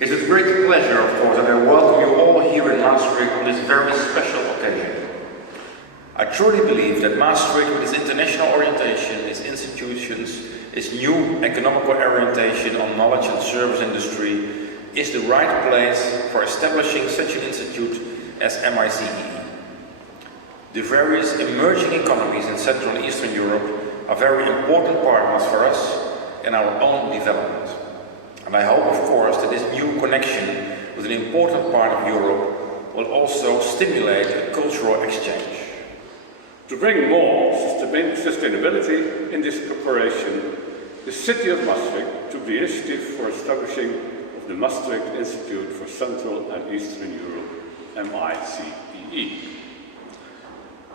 It's with great pleasure, of course, that I welcome you all here in Maastricht on this very special occasion. I truly believe that Maastricht, with its international orientation, its institutions, its new economical orientation on knowledge and service industry, is the right place for establishing such an institute as MICEE. The various emerging economies in Central and Eastern Europe are very important partners for us in our own development. And I hope, of course, that this new connection with an important part of Europe will also stimulate a cultural exchange. To bring more sustainability in this cooperation, the City of Maastricht took the initiative for establishing of the Maastricht Institute for Central and Eastern Europe, MICEE.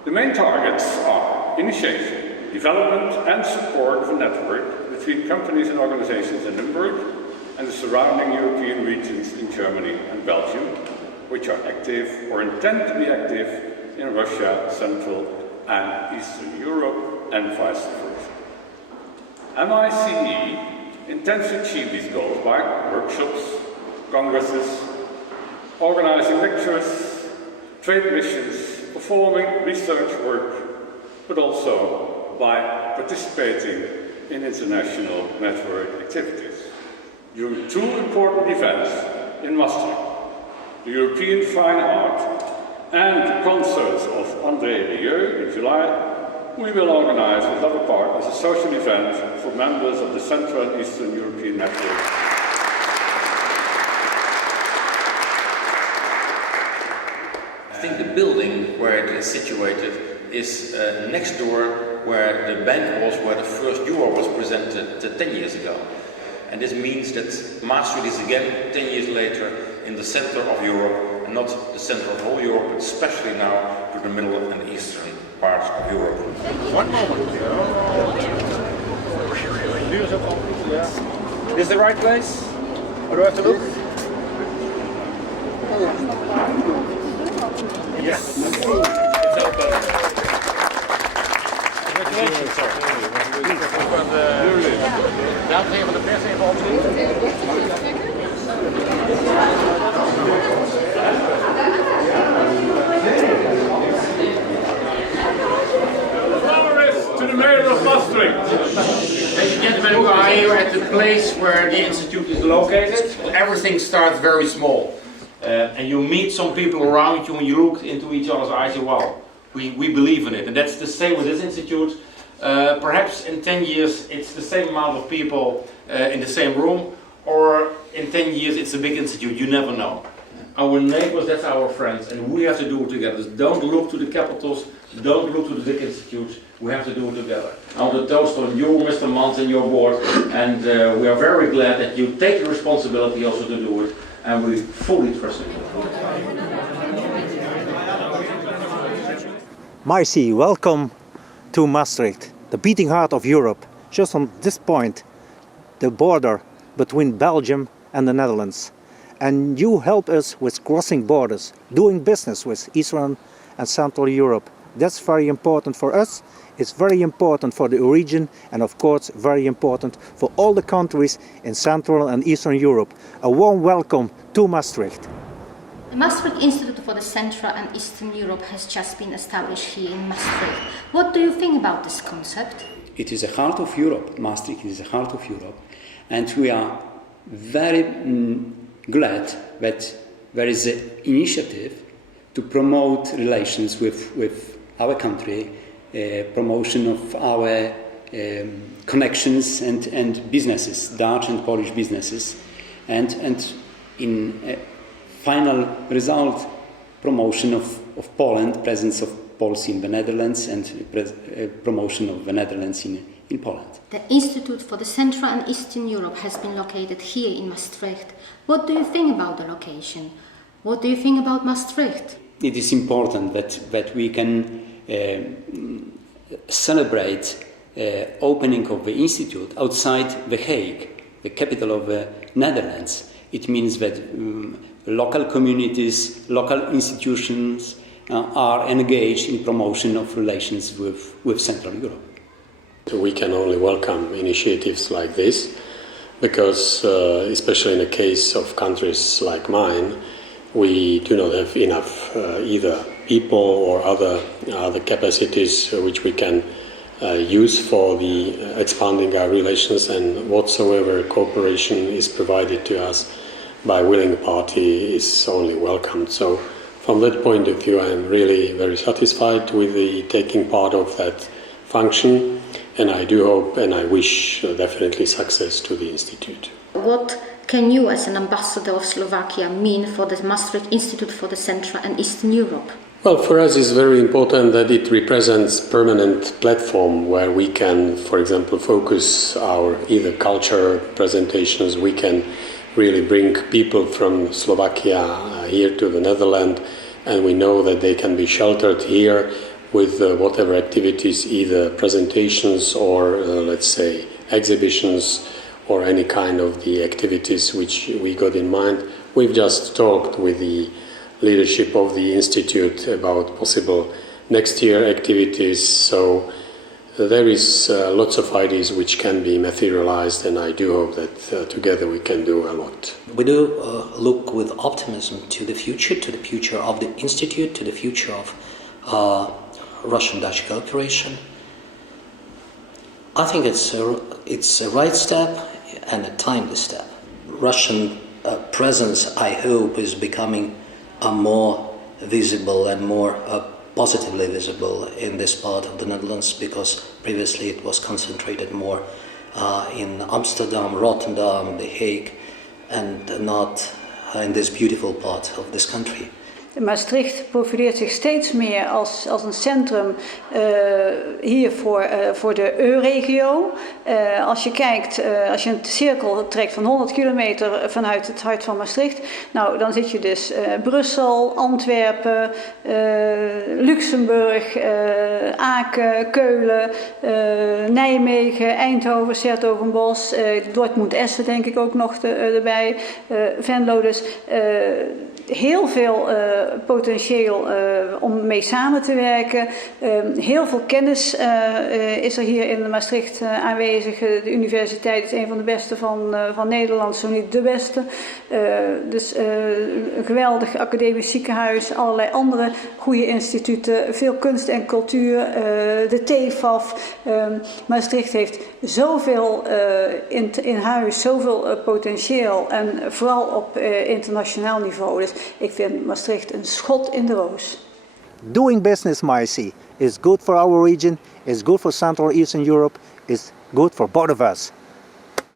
The main targets are initiation, development and support of a network between companies and organizations in Limburg and the surrounding European regions in Germany and Belgium, which are active or intend to be active in Russia, Central and Eastern Europe, and vice versa. MICE intends to achieve these goals by workshops, congresses, organizing lectures, trade missions, performing research work, but also by participating in international network activities. During two important events in Maastricht, the European Fine Art and the concerts of André Rieu in July, we will organize with other partners a social event for members of the Central and Eastern European Network. I think the building where it is situated is next door where the bank was, where the first euro was presented 10 years ago. And this means that Maastricht is again 10 years later in the center of Europe, and not the center of whole Europe, but especially now to the middle and eastern parts of Europe. One moment. This is the right place? Or do I have to look? Yes. It's open. Congratulations, sir. Dames en heren van de pers, even opnieuw. To the Mayor of Maastricht. Ladies and gentlemen, we are here at the place where the Institute is located. Everything starts very small. And you meet some people around you and you look into each other's eyes and wow, we believe in it. And that's the same with this institute. Perhaps in 10 years it's the same amount of people in the same room, or in 10 years it's a big institute, you never know. Our neighbors, that's our friends, and we have to do it together. Don't look to the capitals, don't look to the big institutes, we have to do it together. I want to toast on you, Mr. Mans, and your board, and we are very glad that you take the responsibility also to do it, and we fully trust you. MICEE, welcome to Maastricht, the beating heart of Europe. Just on this point, the border between Belgium and the Netherlands. And you help us with crossing borders, doing business with Eastern and Central Europe. That's very important for us, it's very important for the region, and of course very important for all the countries in Central and Eastern Europe. A warm welcome to Maastricht. The Maastricht Institute for the Central and Eastern Europe has just been established here in Maastricht. What do you think about this concept? It is the heart of Europe. Maastricht is the heart of Europe, and we are very glad that there is an initiative to promote relations with our country, promotion of our connections and businesses, Dutch and Polish businesses, and in a final result, promotion of Poland, presence of Poles in the Netherlands, and promotion of the Netherlands in Poland. The Institute for the Central and Eastern Europe has been located here in Maastricht. What do you think about the location? What do you think about Maastricht? It is important that we can celebrate opening of the institute outside The Hague, the capital of the Netherlands. It means that local communities, local institutions are engaged in promotion of relations with Central Europe. We can only welcome initiatives like this. because especially in the case of countries like mine, we do not have enough either people or other capacities which we can use for the expanding our relations, and whatsoever cooperation is provided to us by willing party is only welcomed. So from that point of view, I am really very satisfied with the taking part of that function, and I do hope and I wish definitely success to the Institute. What can you, as an ambassador of Slovakia, mean for the Maastricht Institute for the Central and Eastern Europe? Well, for us it's very important that it represents permanent platform where we can, for example, focus our either culture presentations. We can really bring people from Slovakia here to the Netherlands, and we know that they can be sheltered here with whatever activities, either presentations or let's say exhibitions or any kind of the activities which we got in mind. We've just talked with the leadership of the Institute about possible next year activities, so there is lots of ideas which can be materialized, and I do hope that together we can do a lot. We do look with optimism to the future of the Institute, to the future of Russian-Dutch cooperation. I think it's a right step and a timely step. Russian presence, I hope, is becoming more visible and more positively visible in this part of the Netherlands, because previously it was concentrated more in Amsterdam, Rotterdam, The Hague, and not in this beautiful part of this country. Maastricht profileert zich steeds meer als een centrum hier voor de EU-regio. Als je kijkt, als je een cirkel trekt van 100 kilometer vanuit het hart van Maastricht, nou, dan zit je dus Brussel, Antwerpen, Luxemburg, Aken, Keulen, Nijmegen, Eindhoven, 's-Hertogenbosch, Dortmund, Essen denk ik ook nog erbij, Venlo. Dus heel veel potentieel om mee samen te werken. Heel veel kennis is er hier in Maastricht aanwezig. De universiteit is een van de beste van Nederland, zo niet de beste. Dus een geweldig academisch ziekenhuis, allerlei andere goede instituten, veel kunst en cultuur, de TFAF. Maastricht heeft zoveel in huis, zoveel potentieel en vooral op internationaal niveau. Dus ik vind Maastricht een schot in de roos. Doing business, MICEE, is good for our region, is good for Central Eastern Europe, is good for both of us.